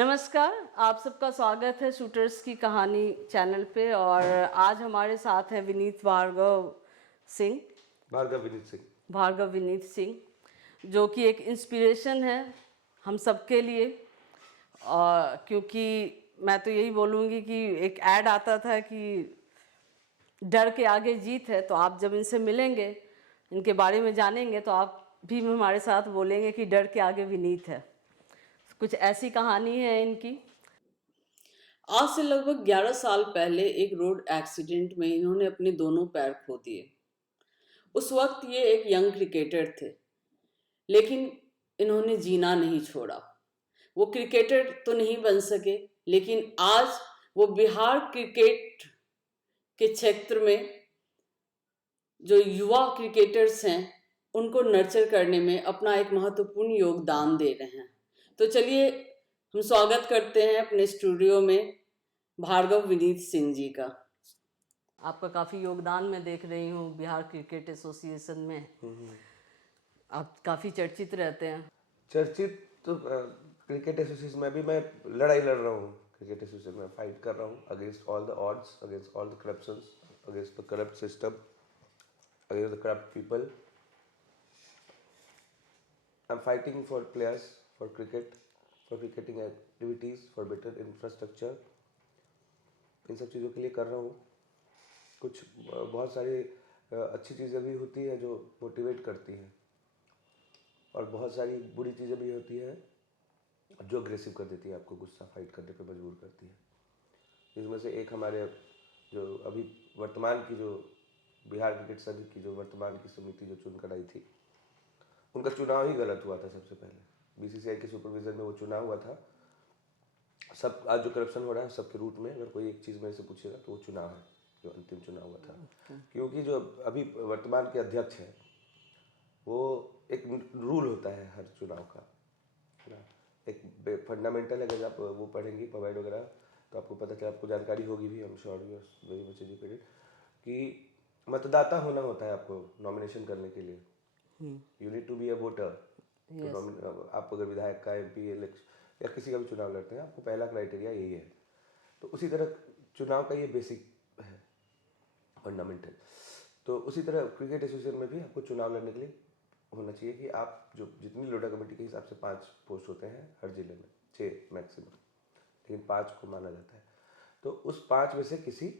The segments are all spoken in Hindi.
नमस्कार, आप सबका स्वागत है शूटर्स की कहानी चैनल पे। और आज हमारे साथ हैं विनीत भार्गव सिंह। भार्गव विनीत सिंह जो कि एक इंस्पिरेशन है हम सबके लिए। और क्योंकि मैं तो यही बोलूँगी कि एक ऐड आता था कि डर के आगे जीत है, तो आप जब इनसे मिलेंगे, इनके बारे में जानेंगे, तो आप भी हमारे साथ बोलेंगे कि डर के आगे विनीत है। कुछ ऐसी कहानी है इनकी। आज से लगभग 11 साल पहले एक रोड एक्सीडेंट में इन्होंने अपने दोनों पैर खो दिए। उस वक्त ये एक यंग क्रिकेटर थे, लेकिन इन्होंने जीना नहीं छोड़ा। वो क्रिकेटर तो नहीं बन सके, लेकिन आज वो बिहार क्रिकेट के क्षेत्र में जो युवा क्रिकेटर्स हैं उनको नर्चर करने में अपना एक महत्वपूर्ण योगदान दे रहे हैं। तो चलिए हम स्वागत करते हैं अपने स्टूडियो में भार्गव विनीत सिंह जी का। आपका काफ़ी योगदान मैं देख रही हूँ बिहार क्रिकेट एसोसिएशन में। आप काफ़ी चर्चित रहते हैं। चर्चित तो क्रिकेट एसोसिएशन में भी मैं लड़ाई लड़ रहा हूँ। क्रिकेट एसोसिएशन में फाइट कर रहा हूँ against all the odds, against all the corruptions, against the corrupt system, against the corrupt people. I am fighting for players, for cricket, for cricketing activities, for better infrastructure. इन सब चीज़ों के लिए कर रहा हूँ। कुछ बहुत सारी अच्छी चीज़ें भी होती हैं जो मोटिवेट करती हैं, और बहुत सारी बुरी चीज़ें भी होती हैं जो अग्रेसिव कर देती है, आपको गुस्सा फाइट करने पे मजबूर करती है। इसमें से एक हमारे जो अभी वर्तमान की जो बिहार क्रिकेट संघ की जो वर्तमान की समिति जो चुनकर आई थी, उनका चुनाव ही गलत हुआ था। सबसे पहले बीसीसीआई के सुपरविजन में वो चुनाव हुआ था। सब आज जो करप्शन हो रहा है सबके रूट में, अगर कोई एक चीज़ में से पूछेगा तो वो चुनाव है, जो अंतिम चुनाव हुआ था। क्योंकि जो अभी वर्तमान के अध्यक्ष हैं, वो एक रूल होता है हर चुनाव का, है ना। एक फंडामेंटल, अगर आप वो पढ़ेंगे पवाइड वगैरह तो आपको पता चला, आपको जानकारी होगी भी, I am sure you are very much educated, कि मतदाता होना होता है आपको नॉमिनेशन करने के लिए। You need to be a voter. आप अगर विधायक का, एमपी, इलेक्शन या किसी का भी चुनाव लड़ते हैं, आपको पहला क्राइटेरिया यही है। तो उसी तरह चुनाव का ये बेसिक है, फंडामेंटल। तो उसी तरह क्रिकेट एसोसिएशन में भी आपको चुनाव लड़ने के लिए होना चाहिए कि आप जो जितनी लोडा कमेटी के हिसाब से 5 पोस्ट होते हैं हर जिले में, 6 मैक्सिमम, लेकिन 5 को माना जाता है। तो उस 5 में से किसी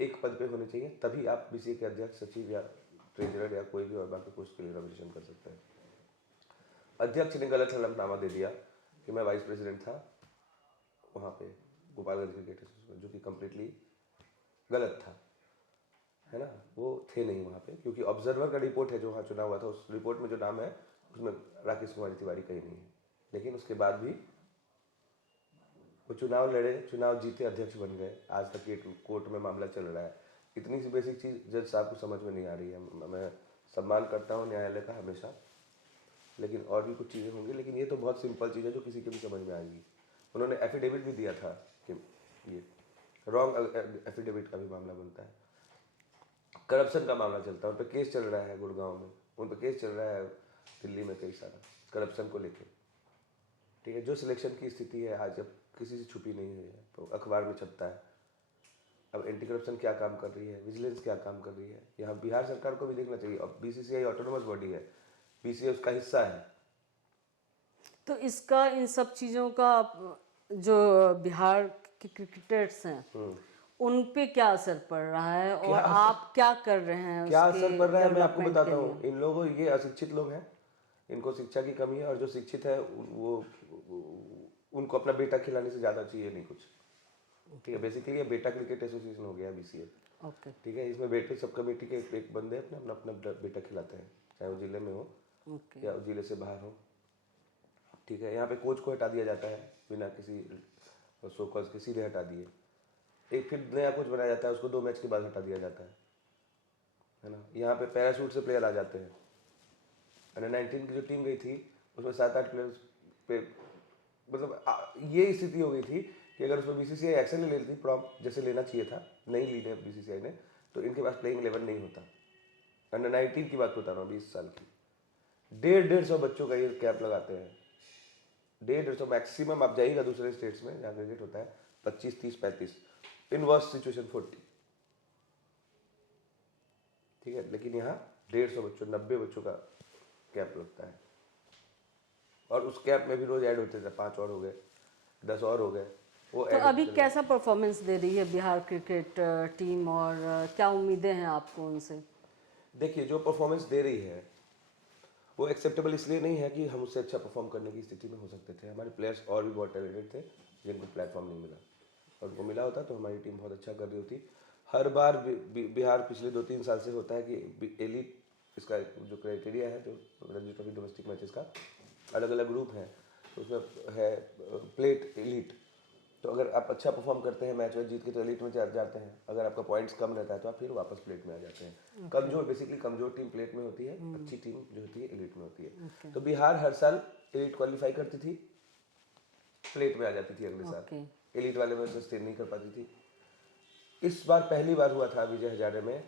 एक पद पे होने चाहिए, तभी आप बीसीए के अध्यक्ष, सचिव या ट्रेजरर या कोई भी और बाकी पोस्ट के लिए नॉमिनेशन कर सकते हैं। अध्यक्ष ने गलत हलफनामा दे दिया कि मैं वाइस प्रेसिडेंट था वहाँ पे गोपालगंज क्रिकेट एसोसिएशन, जो कि कम्प्लीटली गलत था, है ना। वो थे नहीं वहाँ पे, क्योंकि ऑब्जर्वर का रिपोर्ट है जो वहाँ चुनाव हुआ था, उस रिपोर्ट में जो नाम है उसमें राकेश कुमार तिवारी कहीं नहीं है। लेकिन उसके बाद भी वो चुनाव लड़े, चुनाव जीते, अध्यक्ष बन गए। आज तक ये कोर्ट में मामला चल रहा है। इतनी सी बेसिक चीज़ जज साहब को समझ में नहीं आ रही है। मैं सम्मान करता हूँ न्यायालय का हमेशा, लेकिन और भी कुछ चीज़ें होंगी, लेकिन ये तो बहुत सिंपल चीज़ है जो किसी के भी समझ में आएगी। उन्होंने एफिडेविट भी दिया था कि ये रॉन्ग एफिडेविट का भी मामला बनता है। करप्शन का मामला चलता है, उन पर केस चल रहा है गुड़गांव में, उन पर केस चल रहा है दिल्ली में, कई सारा करप्शन को लेके। ठीक है, जो सिलेक्शन की स्थिति है आज, अब किसी से छुपी नहीं हुई है, तो अखबार में छपता है। अब एंटी करप्शन क्या काम कर रही है, विजिलेंस क्या काम कर रही है, यहाँ बिहार सरकार को भी देखना चाहिए। अब बीसीसीआई ऑटोनोमस बॉडी है, बीसीसीआई उसका हिस्सा है। तो इसका, इन सब चीज़ों का जो बिहार के क्रिकेटर्स हैं उन पे क्या असर पड़ रहा है, और आप क्या कर रहे हैं क्या उसके असर पड़ रहा है मैं आपको डेवलपमेंट बताता के हूँ। लिए? इन लोगों, ये अशिक्षित लोग हैं, इनको शिक्षा की कमी है, और जो शिक्षित है वो उनको अपना बेटा खिलाने से ज़्यादा चाहिए नहीं कुछ। ठीक है, बेसिकली ये बेटा क्रिकेट एसोसिएशन हो गया बीसीए। ओके। ठीक है, इसमें बेटे सब कमेटी के एक बंदे अपना अपना अपना बेटा खिलाते हैं, चाहे वो जिले में हो या जिले से बाहर हो। ठीक है, यहाँ पे कोच को हटा दिया जाता है बिना किसी शो कॉज के, सीधे हटा दिए। एक फिर नया कोच बनाया जाता है, उसको 2 मैच के बाद हटा दिया जाता है ना। यहाँ पे पैराशूट से प्लेयर आ जाते हैं। अंडर-19 की जो टीम गई थी उसमें 7-8 प्लेयर्स पे, मतलब ये स्थिति हो गई थी कि अगर उसमें बीसीसीआई एक्शन ले लेती प्रॉम्प्ट, जैसे लेना चाहिए था, नहीं ली ने बीसीसीआई ने, तो इनके पास प्लेइंग 11 नहीं होता। अंडर-19 की बात बता रहा हूँ, 20 साल की। 150-150 बच्चों का ये कैंप लगाते हैं, 150 मैक्सिमम आप जाइएगा दूसरे स्टेट्स में जहाँ क्रिकेट होता है 25, 30, 35, इन वर्स्ट सिचुएशन 40, ठीक है। लेकिन यहाँ 150 बच्चों 90 बच्चों का कैंप लगता है, और उस कैंप में भी रोज ऐड होते थे, 5 और हो गए, 10 और हो गए, वो तो अभी कैसा परफॉर्मेंस दे रही है बिहार क्रिकेट टीम, और क्या उम्मीदें हैं आपको उनसे? देखिए, जो परफॉर्मेंस दे रही है वो एक्सेप्टेबल इसलिए नहीं है कि हम उससे अच्छा परफॉर्म करने की स्थिति में हो सकते थे। हमारे प्लेयर्स और भी बहुत टैलेंटेड थे जिनको प्लेटफॉर्म नहीं मिला, और उनको मिला होता तो हमारी टीम बहुत अच्छा कर रही होती। हर बार बिहार पिछले 2-3 साल से होता है कि एलिट, इसका जो क्राइटेरिया है जो रणजी ट्रॉफी डोमेस्टिक मैचेस का, अलग अलग ग्रुप है, तो उसमें है प्लेट एलिट। तो अगर आप अच्छा परफॉर्म करते हैं मैच में जीत के तो एलिट में जाते हैं, अगर आपका पॉइंट्स कम रहता है तो आप फिर वापस प्लेट में आ जाते हैं। कमजोर, बेसिकली कमजोर टीम प्लेट में होती है, अच्छी टीम जो होती है एलिट में होती है। तो बिहार हर साल एलिट क्वालिफाई करती थी, प्लेट में आ जाती थी अगले साल, एलिट वाले में सस्टेन नहीं कर पाती थी। इस बार पहली बार हुआ था विजय हजारे में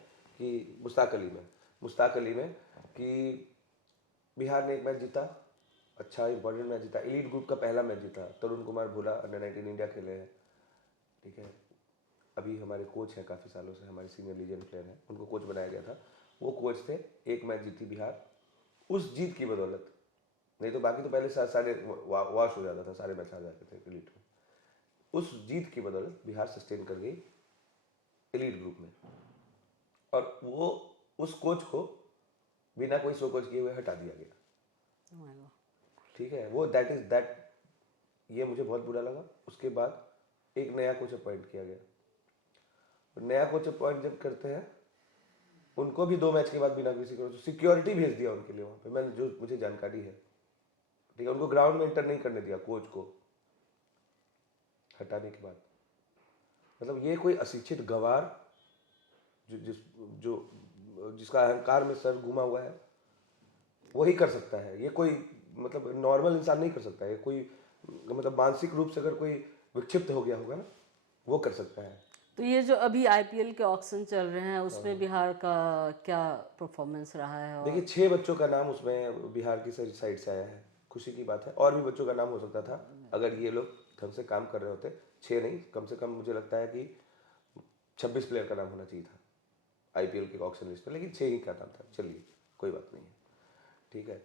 कि मुश्ताक अली में कि बिहार ने एक मैच जीता, अच्छा इंपॉर्टेंट मैच जीता, एलीट ग्रुप का पहला मैच जीता। तरुण कुमार भूला अंडर-19 इंडिया खेले हैं, ठीक है। अभी हमारे कोच हैं, काफ़ी सालों से हमारे सीनियर लीजेंड प्लेयर हैं, उनको कोच बनाया गया था, वो कोच थे। एक मैच जीती बिहार, उस जीत की बदौलत, नहीं तो बाकी तो पहले सारे वॉश हो जाता था, सारे मैच आ जाते थे एलीट में। उस जीत की बदौलत बिहार सस्टेन कर गई एलीट ग्रुप में, और वो उस कोच को बिना कोई शो कोच किए हुए हटा दिया गया, ठीक है। वो दैट ये मुझे बहुत बुरा लगा। उसके बाद एक नया कोच अपॉइंट किया गया, नया कोच अपॉइंट जब करते हैं उनको भी 2 मैच के बाद बिना किसी को सिक्योरिटी भेज दिया उनके लिए वहाँ पे, मैंने जो मुझे जानकारी है, ठीक है। उनको ग्राउंड में एंटर नहीं करने दिया कोच को हटाने के बाद। मतलब ये कोई अशिक्षित गवार जिसका अहंकार में सर घुमा हुआ है वही कर सकता है। ये कोई मतलब नॉर्मल इंसान नहीं कर सकता है। ये कोई मतलब मानसिक रूप से अगर कोई विक्षिप्त हो गया होगा ना, वो कर सकता है। तो ये जो अभी आईपीएल के ऑक्शन चल रहे हैं उसमें बिहार का क्या परफॉर्मेंस रहा है? और देखिए, 6 बच्चों का नाम उसमें बिहार की साइड से आया है, खुशी की बात है। और भी बच्चों का नाम हो सकता था अगर ये लोग ढंग से काम कर रहे होते। 6 नहीं, कम से कम मुझे लगता है कि 26 प्लेयर का नाम होना चाहिए था आईपीएल के ऑक्शन लिस्ट में, लेकिन 6 ही का नाम था। चलिए, कोई बात नहीं है, ठीक है।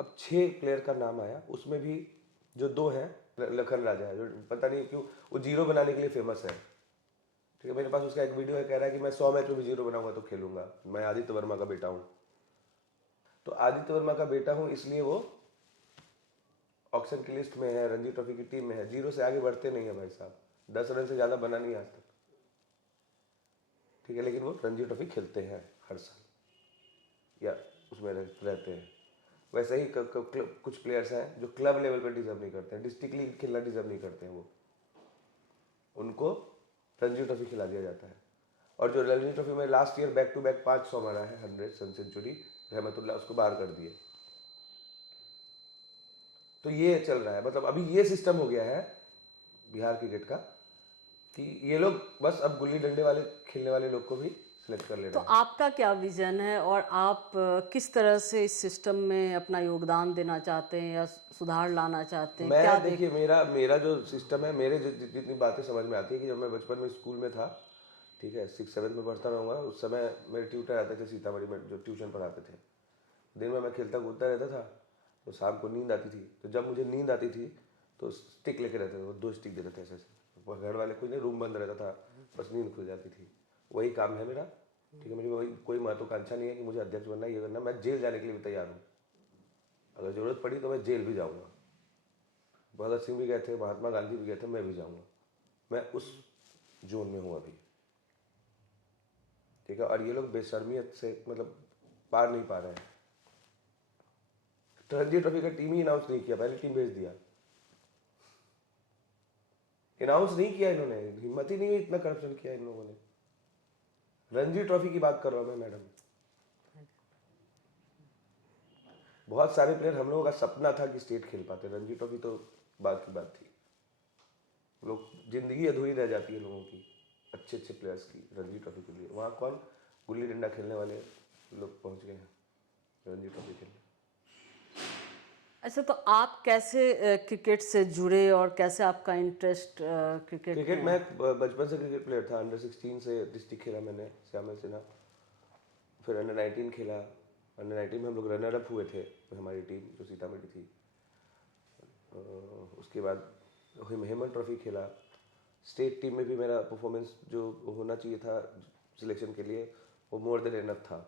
अब 6 प्लेयर का नाम आया, उसमें भी जो 2 हैं, लखन राजा है, जो पता नहीं क्यों वो जीरो बनाने के लिए फेमस है, ठीक है। मेरे पास उसका एक वीडियो है, कह रहा है कि मैं 100 मैच में भी जीरो बनाऊंगा तो खेलूंगा, मैं आदित्य वर्मा का बेटा हूँ। तो आदित्य वर्मा का बेटा हूँ इसलिए वो ऑक्शन की लिस्ट में है, रणजी ट्रॉफी की टीम में है। जीरो से आगे बढ़ते नहीं है भाई साहब, 10 रन से ज़्यादा बना नहीं आज तक, ठीक है। लेकिन वो रणजी ट्रॉफी खेलते हैं हर साल, या उसमें रहते हैं। वैसे ही कुछ प्लेयर्स हैं जो क्लब लेवल पर डिजर्व नहीं करते हैं, डिस्ट्रिक्ट लीग खेलना डिजर्व नहीं करते हैं, वो उनको रणजी ट्रॉफी खिला दिया जाता है। और जो रणजी ट्रॉफी में last year back to back 500 मारा है, 100 सेंचुरी, रहमतुल्ला उसको बाहर कर दिए। तो ये चल रहा है, मतलब अभी ये सिस्टम हो गया है बिहार क्रिकेट का कि ये लोग बस अब गुल्ली डंडे वाले खेलने वाले लोग को भी सिलेक्ट कर ले रहे हैं। तो आपका क्या विजन है और आप किस तरह से इस सिस्टम में अपना योगदान देना चाहते हैं या सुधार लाना चाहते हैं? क्या देखिए, मेरा जो सिस्टम है, मेरे जितनी बातें समझ में आती है कि जब मैं बचपन में स्कूल में था, ठीक है, 6-7 में पढ़ता रहूँगा, उस समय मेरे ट्यूटर आते थे सीतामढ़ी में जो ट्यूशन पढ़ाते थे। दिन में मैं खेलता कूदता रहता था, तो शाम को नींद आती थी। तो जब मुझे नींद आती थी तो स्टिक लेके रहते थे, वो 2 स्टिक देते थे ऐसे ऐसे। घर वाले कुछ नहीं, रूम बंद रहता था, बस नींद खुल जाती थी। वही काम है मेरा, ठीक है। मुझे वही कोई महत्वाकांक्षा नहीं है कि मुझे अध्यक्ष बनना, ये करना। मैं जेल जाने के लिए भी तैयार हूँ, अगर ज़रूरत पड़ी तो मैं जेल भी जाऊँगा। भगत सिंह भी गए थे, महात्मा गांधी भी गए थे, मैं भी जाऊँगा। मैं उस जोन में हूँ अभी, ठीक है। और ये लोग बेशर्मियत से मतलब पार नहीं पा रहे हैं। रणजी ट्रॉफी का टीम ही अनाउंस नहीं किया, पहले टीम भेज दिया, अनाउंस नहीं किया इन्होंने। हिम्मत ही नहीं हुई, इतना करप्शन किया इन लोगों ने। रणजी ट्रॉफी की बात कर रहा हूं मैं मैडम। बहुत सारे प्लेयर, हम लोगों का सपना था कि स्टेट खेल पाते, रणजी ट्रॉफी तो बात की बात थी। लोग जिंदगी अधूरी रह जाती है लोगों की, अच्छे अच्छे प्लेयर्स की, रणजी ट्रॉफी के लिए। वहाँ कौन गुल्ली डंडा खेलने वाले लोग पहुँच गए हैं रणजी ट्रॉफी खेलने। अच्छा, तो आप कैसे क्रिकेट से जुड़े और कैसे आपका इंटरेस्ट क्रिकेट मैं बचपन से क्रिकेट प्लेयर था। अंडर 16 से डिस्ट्रिक्ट खेला मैंने, श्यामल सिन्हा। फिर अंडर 19 खेला। अंडर 19 में हम लोग रनर अप हुए थे, हमारी टीम जो सीतामढ़ी थी। उसके बाद हेमन ट्रॉफी खेला। स्टेट टीम में भी मेरा परफॉर्मेंस जो होना चाहिए था सिलेक्शन के लिए, वो मोर देन इनफ था।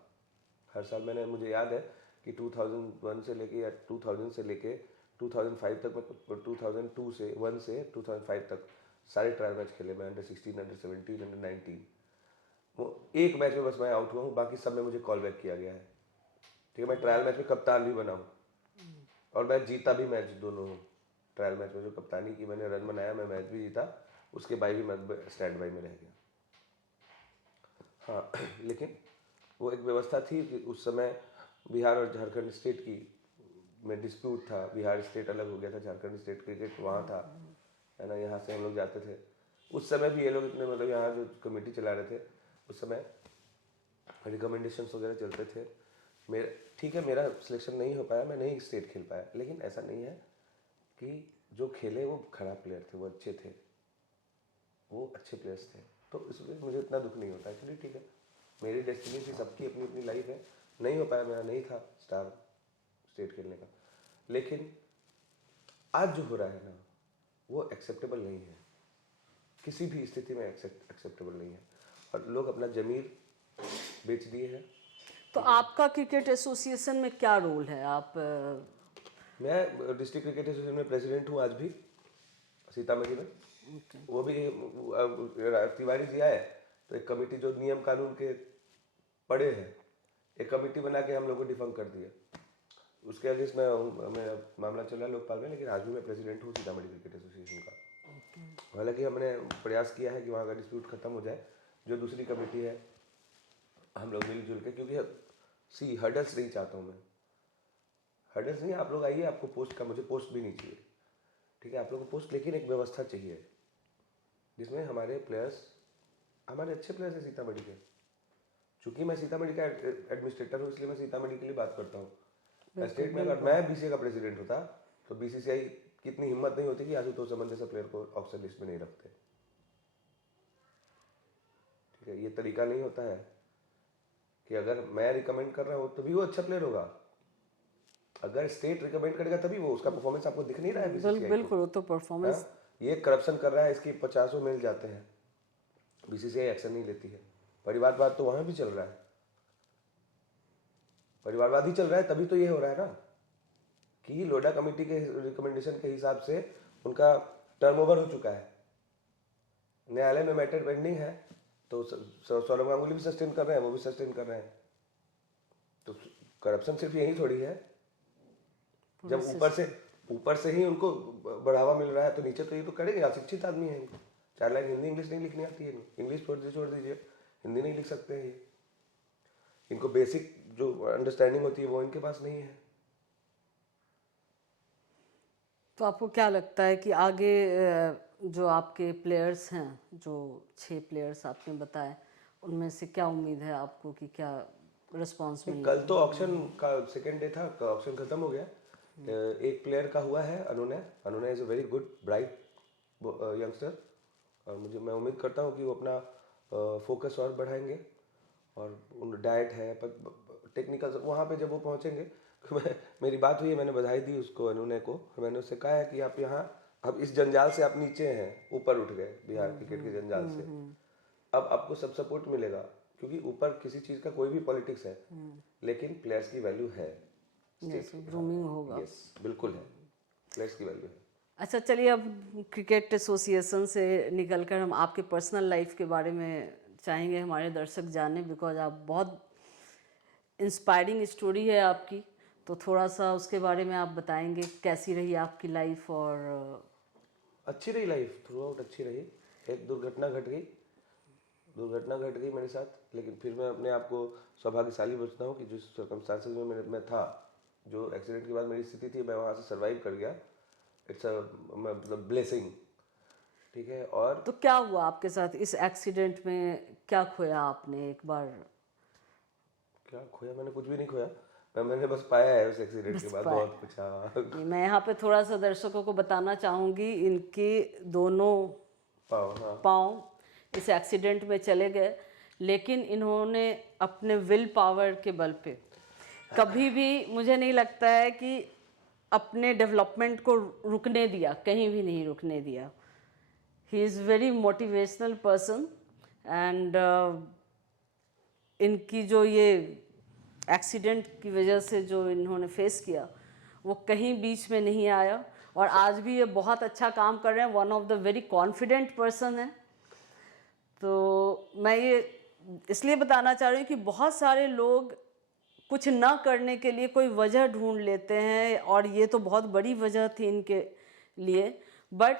हर साल मैंने, मुझे याद है कि 2001 से लेके या 2000 से लेके 2005 तक, मैं 2002 से 1 से 2005 तक सारे ट्रायल मैच खेले मैं। Under 16, under 17, under 19। वो एक मैच में बस मैं आउट हुआ हूँ, बाकी सब में मुझे कॉल बैक किया गया है। ठीक है, मैं ट्रायल मैच में कप्तान भी बना हूँ और मैं जीता भी मैच दोनों। ट्रायल मैच में जो कप्तानी की मैंने, रन बनाया, मैं मैच भी जीता। उसके बाद भी मैं स्टैंड बाई में रह गया। हाँ लेकिन वो एक व्यवस्था थी कि उस समय बिहार और झारखंड स्टेट की में डिस्प्यूट था। बिहार स्टेट अलग हो गया था, झारखंड स्टेट क्रिकेट वहाँ था, है ना। यहाँ से हम लोग जाते थे। उस समय भी ये लोग इतने, मतलब यहाँ जो कमेटी चला रहे थे उस समय, रिकमेंडेशंस वगैरह चलते थे। मेरा, ठीक है, मेरा सिलेक्शन नहीं हो पाया, मैं नहीं स्टेट खेल पाया, लेकिन ऐसा नहीं है कि जो खेले वो खराब प्लेयर थे, वो अच्छे थे, वो अच्छे प्लेयर्स थे। तो इसलिए मुझे इतना दुख नहीं होता। एक्चुअली ठीक है, मेरी डेस्टिनी थी, सबकी अपनी अपनी लाइफ है। नहीं हो पाया, मेरा नहीं था स्टार स्टेट खेलने का। लेकिन आज जो हो रहा है ना, वो एक्सेप्टेबल नहीं है, किसी भी स्थिति में एक्सेप्टेबल नहीं है। और लोग अपना जमीर बेच दिए हैं। तो आपका क्रिकेट एसोसिएशन में क्या रोल है? आप मैं डिस्ट्रिक्ट क्रिकेट एसोसिएशन में प्रेसिडेंट हूँ आज भी, सीतामढ़ी में। वो भी तिवारी जी आए तो एक कमेटी जो नियम कानून के पड़े हैं, एक कमेटी बना के हम लोग को डिफंग कर दिया। उसके अगेंस्ट मैं मामला चल रहा है लोकपाल में, लेकिन आज भी मैं प्रेसिडेंट हूँ सीतामढ़ी क्रिकेट एसोसिएशन का। हालांकि हमने प्रयास किया है कि वहाँ का डिस्प्यूट खत्म हो जाए। जो दूसरी कमेटी है, हम लोग मिलजुल के, क्योंकि हर्डल्स नहीं चाहता हूँ मैं। हर्डल्स नहीं, आप लोग आइए, आपको पोस्ट का, मुझे पोस्ट भी नहीं चाहिए, ठीक है, आप लोगों को पोस्ट, लेकिन एक व्यवस्था चाहिए जिसमें हमारे प्लेयर्स, हमारे अच्छे प्लेयर्स हैं सीतामढ़ी के। चूंकि मैं सीतामढ़ी का एडमिनिस्ट्रेटर हूँ, इसलिए मैं सीतामढ़ी के लिए बात करता हूँ। स्टेट में अगर मैं बीसीए का प्रेसिडेंट होता तो बीसीसीआई की इतनी हिम्मत नहीं होती कि आशुतोष अमन जैसा प्लेयर को ऑप्शन लिस्ट में नहीं रखते। ठीक है, ये तरीका नहीं होता है कि अगर मैं रिकमेंड कर रहा हूँ तभी वो अच्छा प्लेयर होगा। अगर स्टेट रिकमेंड करेगा तभी वो, उसका परफॉर्मेंस आपको दिख नहीं रहा है बीसीसीआई को? बिल्कुल, वो तो परफॉर्मेंस, ये करप्शन कर रहा है, इसकी 50 मिल जाते हैं, बीसीसीआई एक्शन नहीं लेती है। परिवारवाद तो वहां भी चल रहा है, परिवारवाद ही चल रहा है, तभी तो ये हो रहा है ना कि लोढा कमेटी के रिकमेंडेशन के हिसाब से उनका टर्न ओवर हो चुका है, न्यायालय में मैटर पेंडिंग है। तो सौरभ गांगुली भी सस्टेन कर रहे हैं, वो भी सस्टेन कर रहे हैं। तो करप्शन सिर्फ यही थोड़ी है। जब ऊपर से ही उनको बढ़ावा मिल रहा है तो नीचे तो ये तो करेंगे। अशिक्षित आदमी है, 4 लाइन हिंदी इंग्लिश नहीं लिखनी आती है, इंग्लिश छोड़ दीजिए, हिंदी नहीं लिख सकते हैं ये। इनको बेसिक जो अंडरस्टैंडिंग होती है वो इनके पास नहीं है। तो आपको क्या लगता है कि आगे जो आपके प्लेयर्स हैं, जो 6 प्लेयर्स आपने बताए, उनमें से क्या उम्मीद है आपको कि क्या रिस्पॉन्स मिलेगा? कल तो ऑक्शन का सेकेंड डे था, ऑक्शन खत्म हो गया। एक प्लेयर का हुआ है, अनुनय is a very good bright youngster, और मैं उम्मीद करता हूँ कि वो अपना फोकस और बढ़ाएंगे। और उन डाइट है, टेक्निकल, वहाँ पे जब वो पहुँचेंगे मेरी बात हुई है, मैंने बधाई दी उसको, अनुनय को। मैंने उससे कहा है कि आप यहाँ, अब इस जंजाल से आप नीचे हैं, ऊपर उठ गए बिहार क्रिकेट के जंजाल से, अब आपको सब सपोर्ट मिलेगा। क्योंकि ऊपर किसी चीज़ का कोई भी पॉलिटिक्स है, लेकिन प्लेयर्स की वैल्यू है, ग्रूमिंग होगा। यस बिल्कुल है, प्लेयर्स की वैल्यू है। अच्छा, चलिए, अब क्रिकेट एसोसिएशन से निकलकर हम आपके पर्सनल लाइफ के बारे में चाहेंगे हमारे दर्शक जाने, बिकॉज आप बहुत इंस्पायरिंग स्टोरी है आपकी। तो थोड़ा सा उसके बारे में आप बताएंगे, कैसी रही आपकी लाइफ? और अच्छी रही लाइफ, थ्रू आउट अच्छी रही। एक दुर्घटना घट गई मेरे साथ, लेकिन फिर मैं अपने आप को सौभाग्यशाली समझता हूँ कि जिस सर्कमस्टांसेस में मैं था, जो एक्सीडेंट के बाद मेरी स्थिति थी, मैं वहाँ से सर्वाइव कर गया। इट्स अ मतलब ब्लेसिंग, ठीक है। और तो क्या हुआ आपके साथ इस एक्सीडेंट में? क्या खोया आपने? एक बार क्या खोया? मैंने कुछ भी नहीं खोया। मैंने बस पाया है उस एक्सीडेंट के बाद बहुत कुछ। नहीं, मैं यहाँ पे थोड़ा सा दर्शकों को बताना चाहूँगी, इनके दोनों पाँव इस एक्सीडेंट में चले गए, लेकिन इन्होंने अपने विल पावर के बल पे कभी भी, मुझे नहीं लगता है कि अपने डेवलपमेंट को रुकने दिया, कहीं भी नहीं रुकने दिया। He is very motivational person and इनकी जो ये एक्सीडेंट की वजह से जो इन्होंने फेस किया वो कहीं बीच में नहीं आया, और आज भी ये बहुत अच्छा काम कर रहे हैं। One of the very confident person है। तो मैं ये इसलिए बताना चाह रही हूँ कि बहुत सारे लोग कुछ ना करने के लिए कोई वजह ढूंढ लेते हैं, और ये तो बहुत बड़ी वजह थी इनके लिए। बट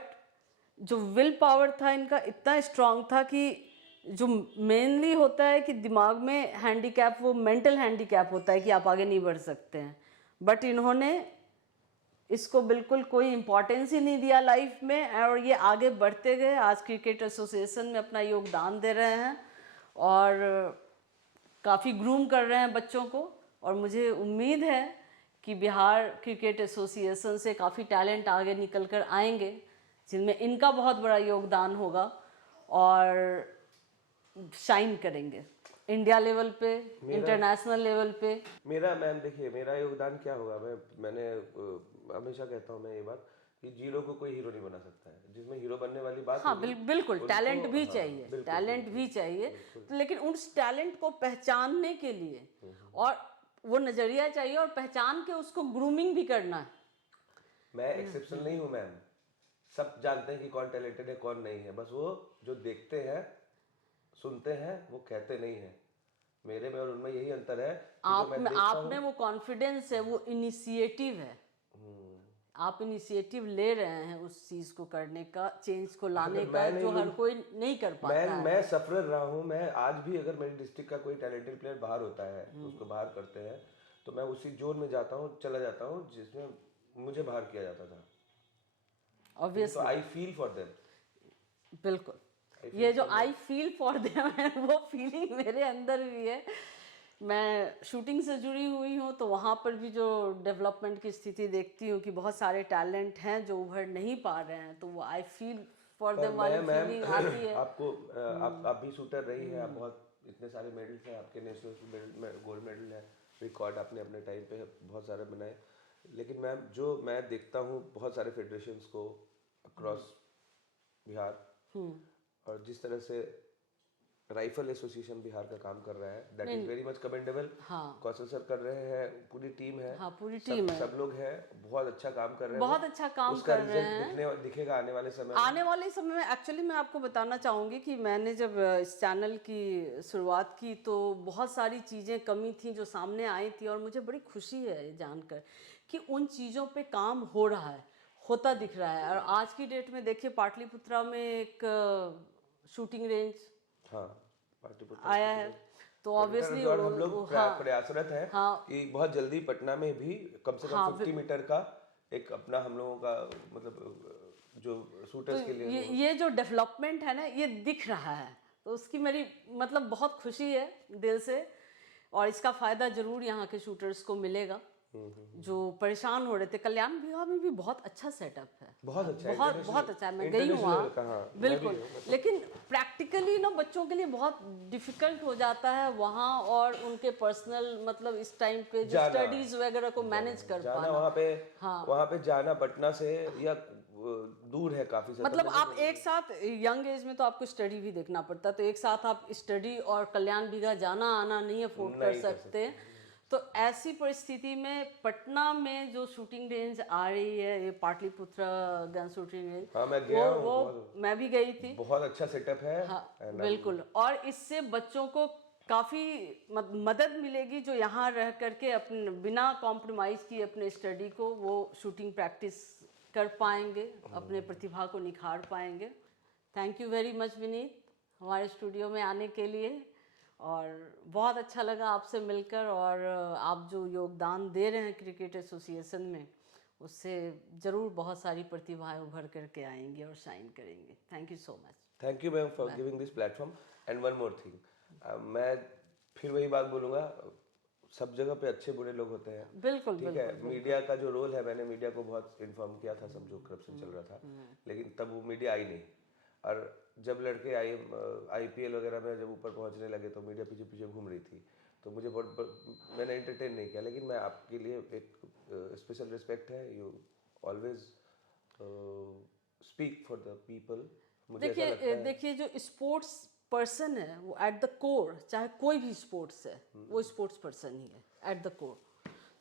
जो विल पावर था इनका इतना स्ट्रांग था कि जो मेनली होता है कि दिमाग में हैंडीकैप, वो मेंटल हैंडीकैप होता है कि आप आगे नहीं बढ़ सकते हैं, बट इन्होंने इसको बिल्कुल कोई इम्पोर्टेंस ही नहीं दिया लाइफ में, और ये आगे बढ़ते गए। आज क्रिकेट एसोसिएशन में अपना योगदान दे रहे हैं और काफ़ी ग्रूम कर रहे हैं बच्चों को, और मुझे उम्मीद है कि बिहार क्रिकेट एसोसिएशन से काफ़ी टैलेंट आगे निकल कर आएंगे जिनमें इनका बहुत बड़ा योगदान होगा, और शाइन करेंगे इंडिया लेवल पे, इंटरनेशनल लेवल पे। मेरा मैम देखिए, मेरा योगदान क्या होगा, मैंने हमेशा कहता हूँ मैं ये बात कि जीरो को कोई हीरो नहीं बना सकता है, जिसमें हीरो बनने वाली बात। हाँ, बिल्कुल टैलेंट भी चाहिए, टैलेंट भी चाहिए, लेकिन उस टैलेंट को पहचानने के लिए और वो नजरिया चाहिए, और पहचान के उसको ग्रूमिंग भी करना है। मैं एक्सेप्शन नहीं हूँ मैम, सब जानते हैं कि कौन टैलेंटेड है कौन नहीं है, बस वो जो देखते हैं सुनते हैं वो कहते नहीं है। मेरे में और उनमें यही अंतर है। आप में वो कॉन्फिडेंस है, वो इनिशिएटिव है। आप इनिशिएटिव ले रहे हैं उस चीज को करने का, चेंज को लाने का, जो हर कोई नहीं कर पाता है। मैं सफर रहा हूँ। मैं आज भी अगर मेरी डिस्ट्रिक्ट का कोई टैलेंटेड प्लेयर बाहर होता है, उसको बाहर करते हैं, तो मैं उसी जोन में जाता हूँ, चला जाता हूँ जिसमें मुझे बाहर किया जाता था। Obviously I feel for them. बिल्कुल, ये जो आई फील फॉर देम है, वो फीलिंग मेरे अंदर भी है। मैं शूटिंग से जुड़ी हुई हूँ, तो वहाँ पर भी जो डेवलपमेंट की स्थिति देखती हूँ कि बहुत सारे टैलेंट हैं जो उभर नहीं पा रहे हैं, तो वो आई फील फॉर देम वाली फीलिंग आती है। आपको आप भी शूटर रही हैं, आप बहुत इतने सारे मेडल्स हैं आपके, नेशनल गोल्ड मेडल है, रिकॉर्ड आपने अपने टाइम पे बहुत सारे बनाए। लेकिन मैम जो मैं देखता हूँ बहुत सारे फेडरेशंस को अक्रॉस बिहार, और जिस तरह से राइफल एसोसिएशन बिहार का काम कर रहा है, that is very much commendable. Kaushal sir कर रहे हैं, पूरी टीम है। हाँ, पूरी टीम है, सब लोग हैं, बहुत अच्छा काम कर रहे हैं, बहुत अच्छा काम कर रहे हैं। दिखेगा आने वाले समय में। एक्चुअली मैं आपको बताना चाहूँगी कि मैंने जब इस चैनल की शुरुआत की तो बहुत सारी चीज़ें कमी थी जो सामने आई थी, और मुझे बड़ी खुशी है ये जानकर कि उन चीज़ों पे काम हो रहा है, होता दिख रहा है। और आज की डेट में देखिए, पाटलिपुत्रा में एक शूटिंग रेंज आया है, तो ऑब्वियसली हम लोग प्रयासरत हैं कि बहुत जल्दी पटना में भी कम से कम 50 मीटर का एक अपना हम लोगों का मतलब जो शूटर्स के लिए ये जो डेवलपमेंट है ना, ये दिख रहा है, तो उसकी मेरी मतलब बहुत खुशी है दिल से, और इसका फायदा जरूर यहाँ के शूटर्स को मिलेगा जो परेशान हो रहे थे। कल्याण विवाह में भी बहुत अच्छा सेटअप है, बहुत अच्छा। मैं गई हूँ वहाँ, बिल्कुल, लेकिन प्रैक्टिकली ना बच्चों के लिए बहुत डिफिकल्ट हो जाता है वहाँ, और उनके पर्सनल मतलब इस टाइम पे जो स्टडीज वगैरह को मैनेज कर पाना, वहाँ पे जाना पटना से या दूर है काफी से, मतलब आप एक साथ यंग एज में तो आपको स्टडी भी देखना पड़ता है, तो एक साथ आप स्टडी और कल्याण विवाह जाना आना नहीं अफोर्ड कर सकते। तो ऐसी परिस्थिति में पटना में जो शूटिंग रेंज आ रही है, ये पाटलिपुत्रा गन शूटिंग रेंज, मैं गया वो मैं भी गई थी, बहुत अच्छा सेटअप है। बिल्कुल, और इससे बच्चों को काफ़ी मदद मिलेगी जो यहाँ रह करके अपने बिना कॉम्प्रोमाइज़ किए अपने स्टडी को वो शूटिंग प्रैक्टिस कर पाएंगे, अपने प्रतिभा को निखार पाएंगे। Thank you very much Vineet हमारे स्टूडियो में आने के लिए, और बहुत अच्छा लगा आपसे मिलकर, और आप जो योगदान दे रहे हैं क्रिकेट एसोसिएशन में, उससे ज़रूर बहुत सारी प्रतिभाएं उभर करके आएंगी और शाइन करेंगी। Thank you so much. Thank you ma'am for giving this platform. And one more thing, मैं फिर वही बात बोलूँगा, सब जगह पे अच्छे बुरे लोग होते हैं। बिल्कुल ठीक है, मीडिया का जो रोल है, मैंने मीडिया को बहुत इन्फॉर्म किया था सब जो करप्शन चल रहा था, लेकिन तब वो मीडिया आई नहीं। और जब लड़के IPL वगैरह में जब ऊपर पहुंचने लगे तो मीडिया पीछे पीछे घूम रही थी, तो मुझे मैंने एंटरटेन नहीं किया। लेकिन मैं आपके लिए एक स्पेशल रिस्पेक्ट है, you always speak for the people. देखिए जो स्पोर्ट्स पर्सन है वो एट द कोर, चाहे कोई भी स्पोर्ट्स है, वो स्पोर्ट्स पर्सन ही है एट द कोर।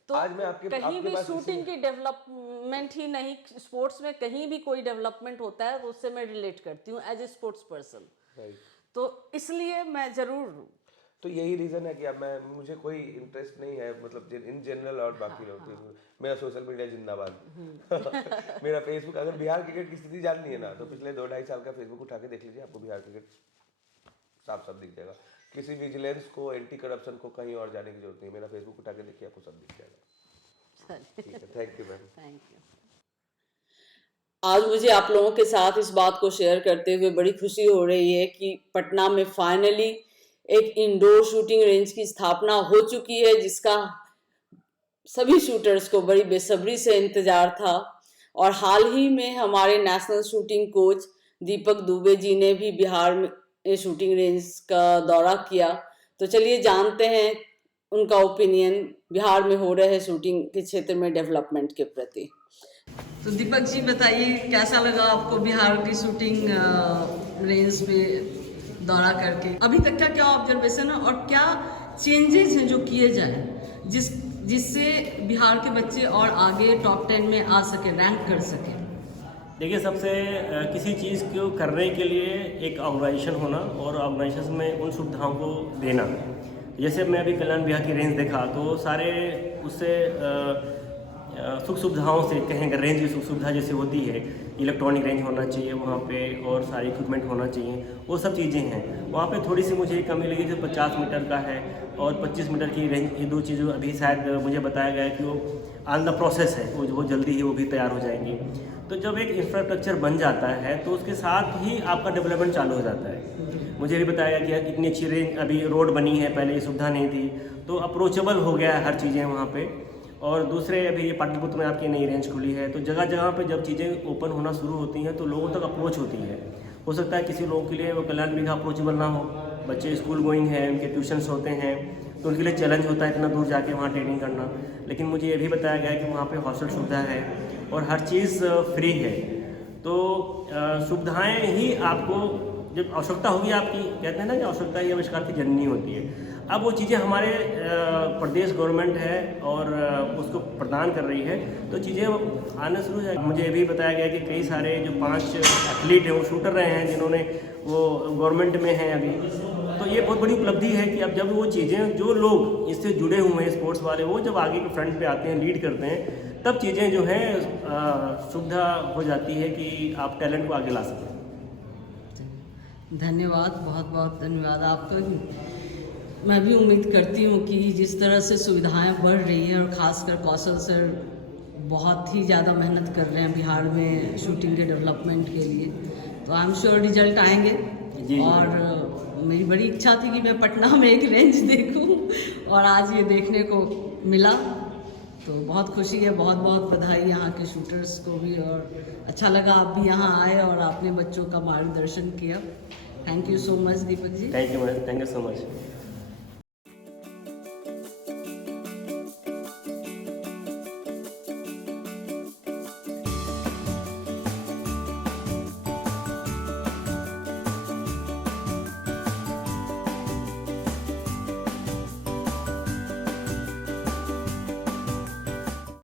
तो आज मैं कहीं भी शूटिंग की डेवलपमेंट ही नहीं, स्पोर्ट्स में कहीं भी कोई डेवलपमेंट होता है तो उससे मैं रिलेट करती हूँ एज ए स्पोर्ट्स पर्सन। तो इसलिए मैं जरूर, तो यही रीजन है कि अब मुझे कोई इंटरेस्ट नहीं है, मतलब इन जनरल और बाकी लोग। मेरा सोशल मीडिया जिंदाबाद। मेरा फेसबुक, अगर बिहार क्रिकेट की स्थिति जाननी है ना, तो पिछले 2-2.5 साल का फेसबुक उठा के देख लीजिए, आपको बिहार क्रिकेट साफ साफ दिख जाएगा। किसी विजिलेंस को, एंटी करप्शन को कहीं और जाने की जरूरत नहीं, मेरा फेसबुक उठा के देखिए, आपको सब दिख जाएगा। ठीक है, thank you ma'am. Thank you. आज मुझे आप लोगों के साथ इस बात को शेयर करते हुए बड़ी खुशी हो रही है कि पटना में फाइनली एक इंडोर शूटिंग रेंज की स्थापना हो चुकी है, जिसका सभी शूटर्स को बड़ी बेसब्री से इंतजार था। और हाल ही में हमारे नेशनल शूटिंग कोच दीपक दुबे जी ने भी बिहार में शूटिंग रेंज का दौरा किया। तो चलिए जानते हैं उनका ओपिनियन बिहार में हो रहे शूटिंग के क्षेत्र में डेवलपमेंट के प्रति। तो दीपक जी बताइए, कैसा लगा आपको बिहार की शूटिंग रेंज पे दौरा करके? अभी तक का क्या ऑब्जर्वेशन है और क्या चेंजेस हैं जो किए जाए जिससे बिहार के बच्चे और आगे टॉप 10 में आ सके, रैंक कर सके? देखिए, सबसे किसी चीज़ को करने के लिए एक ऑर्गेनाइजेशन होना और ऑर्गेनाइजेशन में उन सुविधाओं को देना। जैसे मैं अभी कल्याण बिहार की रेंज देखा तो सारे उससे सुख सुविधाओं से कहें, रेंज की सुख सुविधा जैसे होती है, इलेक्ट्रॉनिक रेंज होना चाहिए वहाँ पे और सारी इक्विपमेंट होना चाहिए, वो सब चीज़ें हैं। वहाँ पे थोड़ी सी मुझे कमी लगी जो 50 मीटर का है और 25 मीटर की रेंज, ये दो चीज़ें अभी शायद मुझे बताया गया है कि वो ऑन द प्रोसेस है, वो जल्दी ही वो भी तैयार हो जाएंगी। तो जब एक इंफ्रास्ट्रक्चर बन जाता है तो उसके साथ ही आपका डेवलपमेंट चालू हो जाता है। मुझे भी बताया गया कि इतनी अच्छी रेंज, अभी रोड बनी है, पहले ये सुविधा नहीं थी, तो अप्रोचेबल हो गया है हर चीज़ें वहाँ पे। और दूसरे, अभी ये पाटलिपुत्र में आपकी नई रेंज खुली है, तो जगह जगह पे जब चीज़ें ओपन होना शुरू होती हैं तो लोगों तक अप्रोच होती है। हो सकता है किसी लोगों के लिए वो कल्याण बिहार अप्रोचेबल ना हो, बच्चे स्कूल गोइंग हैं, उनके ट्यूशन्स होते हैं, तो उनके लिए चैलेंज होता है इतना दूर जाके वहाँ ट्रेनिंग करना। लेकिन मुझे ये भी बताया गया है कि वहाँ पे हॉस्टल सुविधा है और हर चीज़ फ्री है। तो सुविधाएं ही आपको, जब आवश्यकता होगी आपकी, कहते हैं ना कि आवश्यकता ही आविष्कार की जननी होती है। अब वो चीज़ें हमारे प्रदेश गवर्नमेंट है और उसको प्रदान कर रही है, तो चीज़ें आना शुरू हो जाएगी। मुझे ये भी बताया गया कि कई सारे जो 5 एथलीट हैं वो शूटर रहे हैं जिन्होंने वो गवर्नमेंट में हैं अभी। तो ये बहुत बड़ी उपलब्धि है कि अब जब वो चीज़ें, जो लोग इससे जुड़े हुए हैं स्पोर्ट्स वाले, वो जब आगे के फ्रंट पे आते हैं, लीड करते हैं, तब चीज़ें जो हैं सुविधा हो जाती है कि आप टैलेंट को आगे ला सकें। धन्यवाद, बहुत बहुत धन्यवाद आपका। मैं भी उम्मीद करती हूँ कि जिस तरह से सुविधाएं बढ़ रही हैं और ख़ासकर कौशल सर बहुत ही ज़्यादा मेहनत कर रहे हैं बिहार में शूटिंग के डेवलपमेंट के लिए, तो आई एम श्योर रिजल्ट आएंगे। और मेरी बड़ी इच्छा थी कि मैं पटना में एक रेंज देखूं और आज ये देखने को मिला, तो बहुत खुशी है। बहुत बहुत बधाई यहाँ के शूटर्स को भी, और अच्छा लगा आप भी यहाँ आए और आपने बच्चों का मार्गदर्शन किया। Thank you so much Deepak ji. Thank you so much.